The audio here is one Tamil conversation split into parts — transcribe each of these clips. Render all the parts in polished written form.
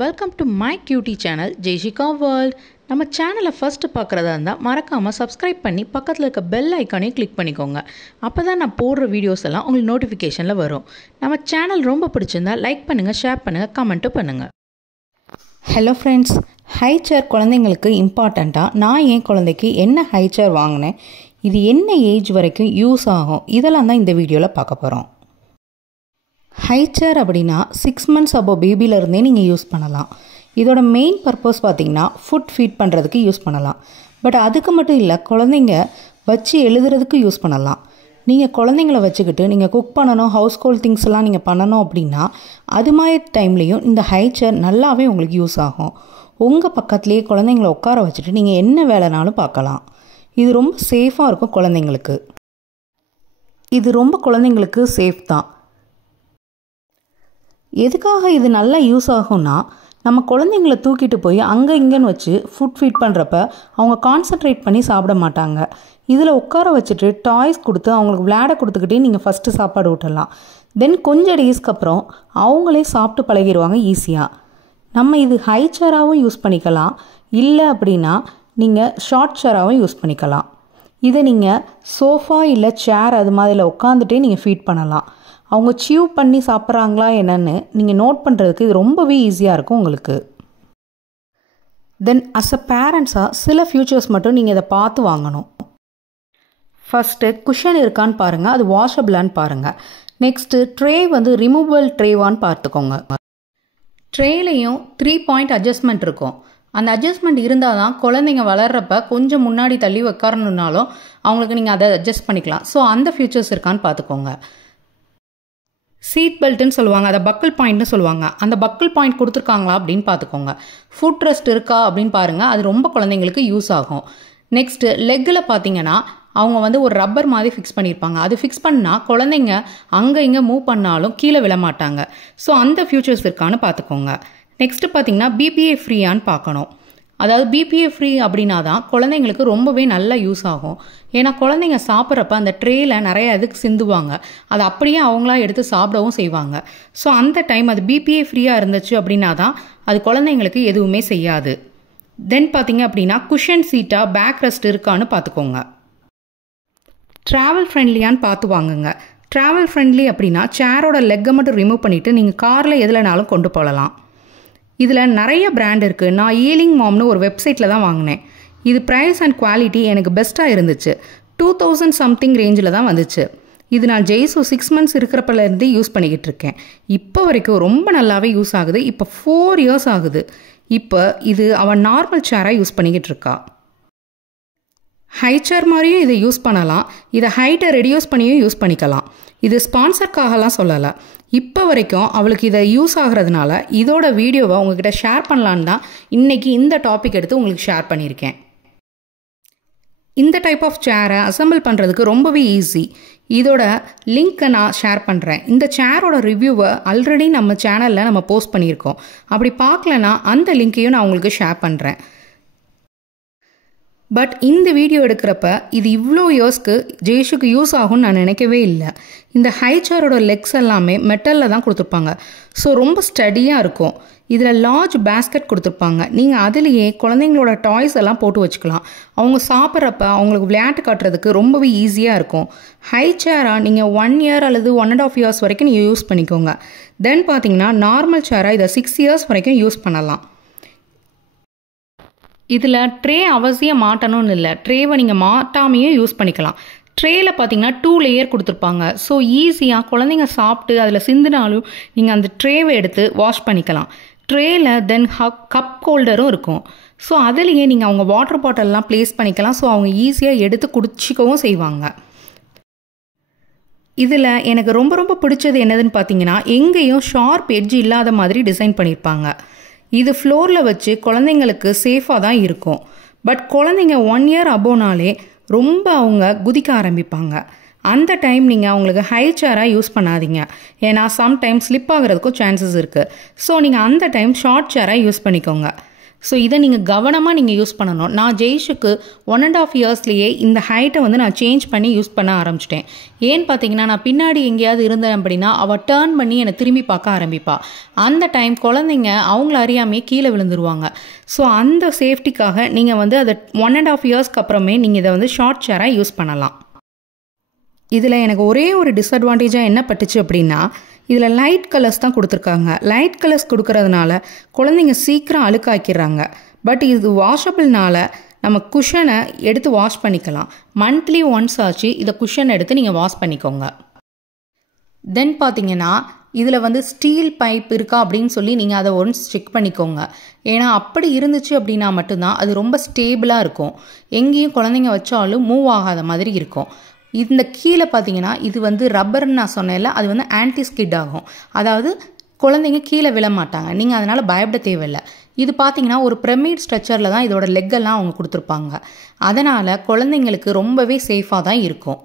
Welcome to my cutie channel Jaishika world. நம்ம சேனலை ஃபஸ்ட்டு பார்க்குறதா இருந்தால் மறக்காமல் சப்ஸ்கிரைப் பண்ணி பக்கத்தில் இருக்க பெல் ஐக்கானையும் கிளிக் பண்ணிக்கோங்க. அப்போ தான் நான் போடுற வீடியோஸ் எல்லாம் உங்களுக்கு நோட்டிஃபிகேஷனில் வரும். நம்ம சேனல் ரொம்ப பிடிச்சிருந்தா லைக் பண்ணுங்கள், ஷேர் பண்ணுங்கள், கமெண்ட்டும் பண்ணுங்கள். ஹலோ ஃப்ரெண்ட்ஸ், ஹை சேர் குழந்தைங்களுக்கு இம்பார்ட்டண்ட்டாக நான் என் குழந்தைக்கு என்ன ஹை சேர் வாங்கினேன், இது என்ன ஏஜ் வரைக்கும் யூஸ் ஆகும், இதெல்லாம் தான் இந்த வீடியோவில் பார்க்க போகிறோம். ஹை சேர் அப்படின்னா 6 months அபோவ் பேபியிலருந்தே நீங்கள் யூஸ் பண்ணலாம். இதோட மெயின் பர்பஸ் பார்த்திங்கன்னா ஃபுட் ஃபீட் பண்ணுறதுக்கு யூஸ் பண்ணலாம். பட் அதுக்கு மட்டும் இல்லை, குழந்தைங்க வச்சு எழுதுறதுக்கு யூஸ் பண்ணலாம். நீங்கள் குழந்தைங்கள வச்சுக்கிட்டு நீங்கள் குக் பண்ணணும், ஹவுஸ் ஹோல்ட் திங்ஸ் எல்லாம் நீங்கள் பண்ணணும் அப்படின்னா அது மாதிரி டைம்லேயும் இந்த ஹை சேர் நல்லாவே உங்களுக்கு யூஸ் ஆகும். உங்கள் பக்கத்துலேயே குழந்தைங்கள உட்கார வச்சுட்டு நீங்கள் என்ன வேலைனாலும் பார்க்கலாம். இது ரொம்ப சேஃபாக இருக்கும் குழந்தைங்களுக்கு. இது ரொம்ப குழந்தைங்களுக்கு சேஃப் தான். எதுக்காக இது நல்லா யூஸ் ஆகும்னா, நம்ம குழந்தைங்கள தூக்கிட்டு போய் அங்கே இங்கேன்னு வச்சு ஃபுட் ஃபீட் பண்ணுறப்ப அவங்க கான்சன்ட்ரேட் பண்ணி சாப்பிட மாட்டாங்க. இதில் உட்கார வச்சுட்டு டாய்ஸ் கொடுத்து அவங்களுக்கு விளையாட கொடுத்துக்கிட்டே நீங்கள் ஃபஸ்ட்டு சாப்பாடு விட்டுடலாம். தென் கொஞ்சம் டேஸ்க்கு அப்புறம் அவங்களே சாப்பிட்டு பழகிடுவாங்க ஈஸியாக. நம்ம இது ஹை சேராகவும் யூஸ் பண்ணிக்கலாம், இல்லை அப்படின்னா நீங்கள் ஷார்ட் சேராகவும் யூஸ் பண்ணிக்கலாம். இதை நீங்கள் சோஃபா இல்லை சேர் அது மாதிரில உட்காந்துட்டே நீங்கள் ஃபீட் பண்ணலாம். அவங்க சியூ பண்ணி சாப்பிட்றாங்களா என்னன்னு நீங்கள் நோட் பண்ணுறதுக்கு இது ரொம்பவே ஈஸியாக இருக்கும் உங்களுக்கு. தென் அஸ் அ பேரண்ட்ஸாக சில ஃபியூச்சர்ஸ் மட்டும் நீங்கள் இதை பார்த்து வாங்கணும். ஃபஸ்ட்டு குஷன் இருக்கான்னு பாருங்கள், அது வாஷபிளான்னு பாருங்கள். நெக்ஸ்ட்டு ட்ரே வந்து ரிமூவபிள் ட்ரேவான்னு பார்த்துக்கோங்க. ட்ரேலையும் 3 point அட்ஜஸ்ட்மெண்ட் இருக்கும். அந்த அட்ஜஸ்ட்மெண்ட் இருந்தால் தான் குழந்தைங்க வளர்கிறப்ப கொஞ்சம் முன்னாடி தள்ளி உட்காரணுன்னாலும் அவங்களுக்கு நீங்கள் அதை அட்ஜஸ்ட் பண்ணிக்கலாம். ஸோ அந்த ஃபியூச்சர்ஸ் இருக்கான்னு பார்த்துக்கோங்க. சீட் பெல்ட்டுன்னு சொல்லுவாங்க, அதை பக்கிள் பாயிண்ட்னு சொல்லுவாங்க. அந்த பக்கிள் பாயிண்ட் கொடுத்துருக்காங்களா அப்படின்னு பார்த்துக்கோங்க. ஃபுட் ரெஸ்ட் இருக்கா அப்படின்னு பாருங்கள், அது ரொம்ப குழந்தைங்களுக்கு யூஸ் ஆகும். நெக்ஸ்ட்டு லெக்கில் பார்த்தீங்கன்னா அவங்க வந்து ஒரு ரப்பர் மாதிரி ஃபிக்ஸ் பண்ணியிருப்பாங்க. அது ஃபிக்ஸ் பண்ணால் குழந்தைங்க அங்கே இங்கே மூவ் பண்ணாலும் கீழே விழமாட்டாங்க. ஸோ அந்த ஃபியூச்சர்ஸ் இருக்கான்னு பார்த்துக்கோங்க. நெக்ஸ்ட்டு பார்த்தீங்கன்னா பிபிஏ ஃப்ரீயான்னு பார்க்கணும். அதாவது பிபிஏ ஃப்ரீ அப்படின்னா தான் குழந்தைங்களுக்கு ரொம்பவே நல்லா யூஸ் ஆகும். ஏன்னா குழந்தைங்க சாப்பிட்றப்ப அந்த ட்ரேயில் நிறைய இதுக்கு சிந்துவாங்க, அதை அப்படியே அவங்களா எடுத்து சாப்பிடவும் செய்வாங்க. ஸோ அந்த டைம் அது பிபிஏ ஃப்ரீயாக இருந்துச்சு அப்படின்னா தான் அது குழந்தைங்களுக்கு எதுவுமே செய்யாது. தென் பார்த்தீங்க அப்படின்னா குஷன் சீட்டாக பேக் ரெஸ்ட் இருக்கான்னு பார்த்துக்கோங்க. ட்ராவல் ஃப்ரெண்ட்லியான்னு பார்த்து வாங்குங்க. ட்ராவல் ஃப்ரெண்ட்லி அப்படின்னா சேரோட லெக்கை மட்டும் ரிமூவ் பண்ணிவிட்டு நீங்கள் காரில் எதுலனாலும் கொண்டு போகலாம். இதில் நிறைய பிராண்ட் இருக்குது. நான் ஈலிங் மாம்னு ஒரு வெப்சைட்டில் தான் வாங்கினேன். இது ப்ரைஸ் அண்ட் குவாலிட்டி எனக்கு பெஸ்ட்டாக இருந்துச்சு. 2000 சம்திங் ரேஞ்சில் தான் வந்துச்சு. இது நான் ஜெய்ஸு 6 months இருக்கிறப்பலேருந்து யூஸ் பண்ணிக்கிட்டு இருக்கேன். இப்போ வரைக்கும் ரொம்ப நல்லாவே யூஸ் ஆகுது. இப்போ 4 years ஆகுது. இப்போ இது அவன் நார்மல் சேராக யூஸ் பண்ணிக்கிட்டு இருக்கா. ஹை சேர் மாதிரியும் இதை யூஸ் பண்ணலாம், இதை ஹைட்டை ரெடியூஸ் பண்ணியும் யூஸ் பண்ணிக்கலாம். இது ஸ்பான்சர்க்காகலாம் சொல்லலை. இப்போ வரைக்கும் அவளுக்கு இதை யூஸ் ஆகிறதுனால இதோட வீடியோவை உங்ககிட்ட ஷேர் பண்ணலான்னு தான் இன்றைக்கி இந்த டாபிக் எடுத்து உங்களுக்கு ஷேர் பண்ணியிருக்கேன். இந்த டைப் ஆஃப் சேரை அசம்பிள் பண்ணுறதுக்கு ரொம்பவே ஈஸி. இதோட லிங்க்கை நான் ஷேர் பண்ணுறேன். இந்த சேரோட ரிவ்யூவை ஆல்ரெடி நம்ம சேனலில் நம்ம போஸ்ட் பண்ணியிருக்கோம். அப்படி பார்க்கலன்னா அந்த லிங்க்கையும் நான் உங்களுக்கு ஷேர் பண்ணுறேன். பட் இந்த வீடியோ எடுக்கிறப்ப இது இவ்வளோ இயர்ஸ்க்கு ஜெய்ஷுக்கு யூஸ் ஆகும்னு நான் நினைக்கவே இல்லை. இந்த ஹை சேரோட லெக்ஸ் எல்லாமே மெட்டலில் தான் கொடுத்துருப்பாங்க. ஸோ ரொம்ப ஸ்டடியாக இருக்கும். இதில் லார்ஜ் பேஸ்கெட் கொடுத்துருப்பாங்க. நீங்கள் அதுலேயே குழந்தைங்களோட டாய்ஸ் எல்லாம் போட்டு வச்சுக்கலாம். அவங்க சாப்பிட்றப்ப அவங்களுக்கு விளையாட்டு காட்டுறதுக்கு ரொம்பவே ஈஸியாக இருக்கும். ஹை சேராக நீங்கள் 1 year அல்லது 1.5 years வரைக்கும் நீங்கள் யூஸ் பண்ணிக்கோங்க. தென் பார்த்தீங்கன்னா நார்மல் சேராக இதை 6 years வரைக்கும் யூஸ் பண்ணலாம். இதில் ட்ரே அவசியம் மாட்டணும்னு இல்லை, ட்ரேவை நீங்கள் மாட்டாமையும் யூஸ் பண்ணிக்கலாம். ட்ரேயில் பார்த்தீங்கன்னா 2 layer கொடுத்துருப்பாங்க. ஸோ ஈஸியாக குழந்தைங்க சாப்பிட்டு அதில் சிந்தினாலும் நீங்கள் அந்த ட்ரேவை எடுத்து வாஷ் பண்ணிக்கலாம். ட்ரேயில் தென் கப் ஹோல்டரும் இருக்கும். ஸோ அதுலேயே நீங்கள் அவங்க வாட்டர் பாட்டிலெலாம் ப்ளேஸ் பண்ணிக்கலாம். ஸோ அவங்க ஈஸியாக எடுத்து குடிச்சிக்கவும் செய்வாங்க. இதில் எனக்கு ரொம்ப ரொம்ப பிடிச்சது என்னதுன்னு பார்த்தீங்கன்னா, எங்கேயும் ஷார்ப் எட்ஜ் இல்லாத மாதிரி டிசைன் பண்ணியிருப்பாங்க. இது ஃப்ளோரில் வச்சு குழந்தைங்களுக்கு சேஃபாக தான் இருக்கும். பட் குழந்தைங்க 1 year அபோனாலே ரொம்ப அவங்க குதிக்க ஆரம்பிப்பாங்க. அந்த டைம் நீங்கள் அவங்களுக்கு ஹை சேராக யூஸ் பண்ணாதீங்க. ஏன்னா சம்டைம் ஸ்லிப் ஆகிறதுக்கும் சான்சஸ் இருக்குது. ஸோ நீங்கள் அந்த டைம் ஷார்ட் சேராக யூஸ் பண்ணிக்கோங்க. ஸோ இதை நீங்கள் கவனமாக நீங்கள் யூஸ் பண்ணணும். நான் ஜெய்ஷுக்கு 1.5 இயர்ஸ்லேயே இந்த ஹைட்டை வந்து நான் சேஞ்ச் பண்ணி யூஸ் பண்ண ஆரம்பிச்சிட்டேன். ஏன்னு பார்த்தீங்கன்னா, நான் பின்னாடி எங்கேயாவது இருந்தேன் அப்படின்னா அவள் டேர்ன் பண்ணி என்னை திரும்பி பார்க்க ஆரம்பிப்பா. அந்த டைம் குழந்தைங்க அவங்கள அறியாமே கீழே விழுந்துருவாங்க. ஸோ அந்த சேஃப்டிக்காக நீங்கள் வந்து அதை 1.5 இயர்ஸ்க்கு அப்புறமே நீங்கள் இதை வந்து ஷார்ட் சேராக யூஸ் பண்ணலாம். இதில் எனக்கு ஒரே ஒரு டிஸ்அட்வான்டேஜாக என்ன பட்டுச்சு அப்படின்னா, இதில் லைட் கலர்ஸ் தான் கொடுத்துருக்காங்க. லைட் கலர்ஸ் கொடுக்கறதுனால குழந்தைங்க சீக்கிரம் அழுக்காக்கிடுறாங்க. பட் இது வாஷபிள்னால நம்ம குஷனை எடுத்து வாஷ் பண்ணிக்கலாம். மந்த்லி ஒன்ஸ் ஆச்சு இதை குஷன் எடுத்து நீங்கள் வாஷ் பண்ணிக்கோங்க. தென் பார்த்தீங்கன்னா, இதில் வந்து ஸ்டீல் பைப் இருக்கா அப்படின்னு சொல்லி நீங்கள் அதை ஒன்ஸ் செக் பண்ணிக்கோங்க. ஏன்னா அப்படி இருந்துச்சு அப்படின்னா மட்டும்தான் அது ரொம்ப ஸ்டேபிளாக இருக்கும். எங்கேயும் குழந்தைங்க வச்சாலும் மூவ் ஆகாத மாதிரி இருக்கும். இந்த கீழே பார்த்தீங்கன்னா, இது வந்து ரப்பர்னு நான் சொன்னேன்ல, அது வந்து ஆன்டி ஸ்கிட் ஆகும். அதாவது குழந்தைங்க கீழே விழ மாட்டாங்க. நீங்கள் அதனால் பயப்பட தேவையில்லை. இது பார்த்தீங்கன்னா ஒரு பிரமிட் ஸ்ட்ரக்சரில் தான் இதோட லெக்கெல்லாம் அவங்க கொடுத்துருப்பாங்க. அதனால் குழந்தைங்களுக்கு ரொம்பவே சேஃபாக தான் இருக்கும்.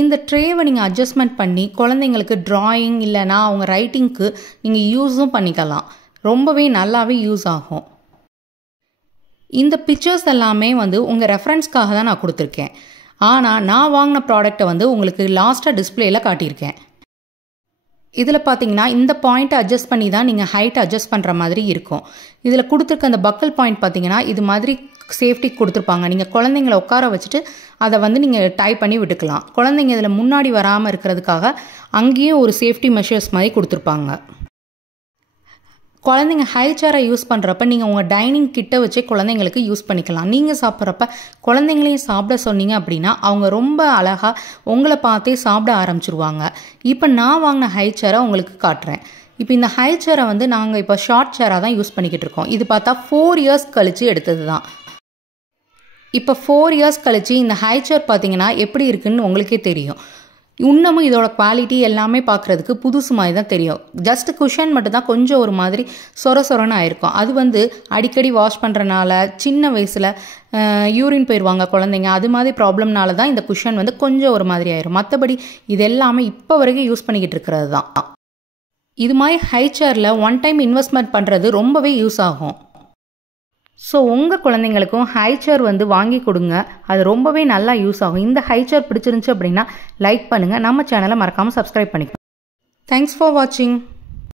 இந்த ட்ரேவை நீங்கள் அட்ஜஸ்ட்மெண்ட் பண்ணி குழந்தைங்களுக்கு ட்ராயிங் இல்லைனா அவங்க ரைட்டிங்க்கு நீங்கள் யூஸும் பண்ணிக்கலாம். ரொம்பவே நல்லாவே யூஸ் ஆகும். இந்த பிக்சர்ஸ் எல்லாமே வந்து உங்கள் ரெஃபரன்ஸ்க்காக தான் நான் கொடுத்துருக்கேன். ஆனால் நான் வாங்கின ப்ராடக்டை வந்து உங்களுக்கு லாஸ்ட்டாக டிஸ்பிளேயில் காட்டியிருக்கேன். இதில் பார்த்தீங்கன்னா இந்த பாயிண்ட்டை அட்ஜஸ்ட் பண்ணி தான் நீங்கள் ஹைட்டை அட்ஜஸ்ட் பண்ணுற மாதிரி இருக்கும். இதில் கொடுத்துருக்க அந்த பக்கல் பாயிண்ட் பார்த்தீங்கன்னா இது மாதிரி சேஃப்டி கொடுத்துருப்பாங்க. நீங்கள் குழந்தைங்கள உட்கார வச்சுட்டு அதை வந்து நீங்கள் டை பண்ணி விட்டுக்கலாம். குழந்தைங்க இதில் முன்னாடி வராமல் இருக்கிறதுக்காக அங்கேயும் ஒரு சேஃப்டி மெஷர்ஸ் மாதிரி கொடுத்துருப்பாங்க. குழந்தைங்க ஹை சேரை யூஸ் பண்ணுறப்ப நீங்கள் உங்கள் டைனிங் கிட்ட வச்சே குழந்தைங்களுக்கு யூஸ் பண்ணிக்கலாம். நீங்கள் சாப்பிட்றப்ப குழந்தைங்களையும் சாப்பிட சொன்னீங்க அப்படின்னா அவங்க ரொம்ப அழகாக உங்களை பார்த்தே சாப்பிட ஆரம்பிச்சிருவாங்க. இப்போ நான் வாங்கின ஹை சேரை உங்களுக்கு காட்டுறேன். இப்போ இந்த ஹை சேரை வந்து நாங்கள் இப்போ ஷார்ட் சேராக தான் யூஸ் பண்ணிக்கிட்டு இருக்கோம். இது பார்த்தா 4 இயர்ஸ் கழித்து எடுத்தது தான். இப்போ 4 இயர்ஸ் கழித்து இந்த ஹை சேர் பார்த்தீங்கன்னா எப்படி இருக்குன்னு உங்களுக்கே தெரியும். இன்னமும் இதோட குவாலிட்டி எல்லாமே பார்க்குறதுக்கு புதுசு மாதிரி தான் தெரியும். ஜஸ்ட் குஷன் மட்டும் தான் கொஞ்சம் ஒரு மாதிரி சொரன்னு ஆயிருக்கும். அது வந்து அடிக்கடி வாஷ் பண்ணுறனால சின்ன வயசில் யூரின் போயிடுவாங்க குழந்தைங்க. அது மாதிரி ப்ராப்ளம்னால தான் இந்த குஷன் வந்து கொஞ்சம் ஒரு மாதிரி ஆயிரும். மற்றபடி இது எல்லாமே இப்போ வரைக்கும் யூஸ் பண்ணிக்கிட்டு இருக்கிறது தான். இது மாதிரி ஹை சேரில் ஒன் டைம் இன்வெஸ்ட்மெண்ட் பண்ணுறது ரொம்பவே யூஸ் ஆகும். ஸோ உங்கள் குழந்தைங்களுக்கும் ஹை சேர் வந்து வாங்கி கொடுங்க. அது ரொம்பவே நல்லா யூஸ் ஆகும். இந்த ஹை சேர் பிடிச்சிருந்துச்சு அப்படின்னா லைக் பண்ணுங்கள். நம்ம சேனலை மறக்காமல் சப்ஸ்கிரைப் பண்ணிக்கோங்க. தேங்க்ஸ் ஃபார் வாட்சிங்.